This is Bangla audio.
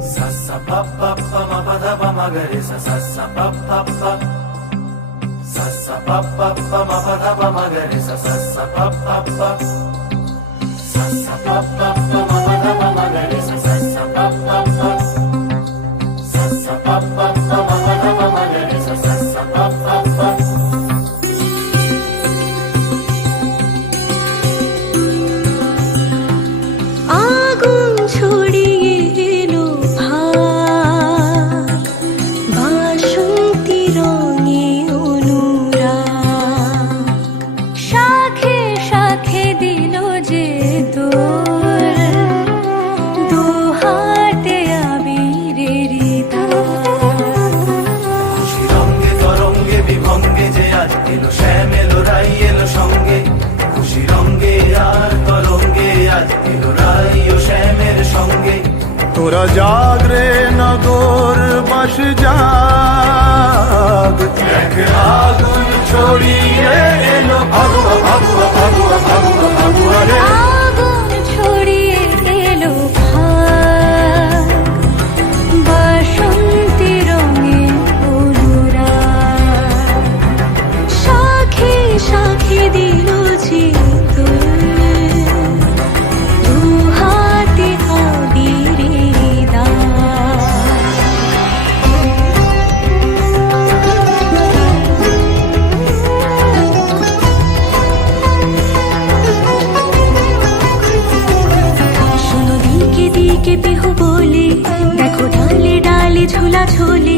sa sa pa pa pa ma pa da pa ma ga re sa sa sa pa pa pa sa sa pa pa pa ma pa da pa ma ga re sa sa sa pa pa pa sa sa pa pa pa ma pa da pa ma ga re sa sa sa pa pa pa sa sa pa pa pa ma pa da pa ma ga re sa sa sa pa pa pa আগুন ছড়িয়ে এলো ভাগ বাসন্তী রঙে অনুরাগ শাখে শাখে দিল যে তোর দুহাতে আবিরের তার খুশি রঙ্গে তরঙ্গে বিভঙ্গে যে আজ এলো শ্যাম এলো রাই এলো সঙ্গে খুশি রঙ্গে আর তরঙ্গে আজ এলো রাই ও শ্যামের সঙ্গে তোরা জাগ রে নগর বাস জাগ এক আগুন ছড়িয়ে এলো ভাগুয়া ভাগুয়া ভাগুয়া ভাগুয়া ভাগুয়া রে আগুন ছড়িয়ে এলো ভাগ বাসন্তী রঙে অনুরাগ শাখে শাখে দিল যে তোর দুহাতে আবিরের দাগ শোনো দিকে দিকে বিহু বলে দেখো ডালে ডালে ঝোলা ঝোলে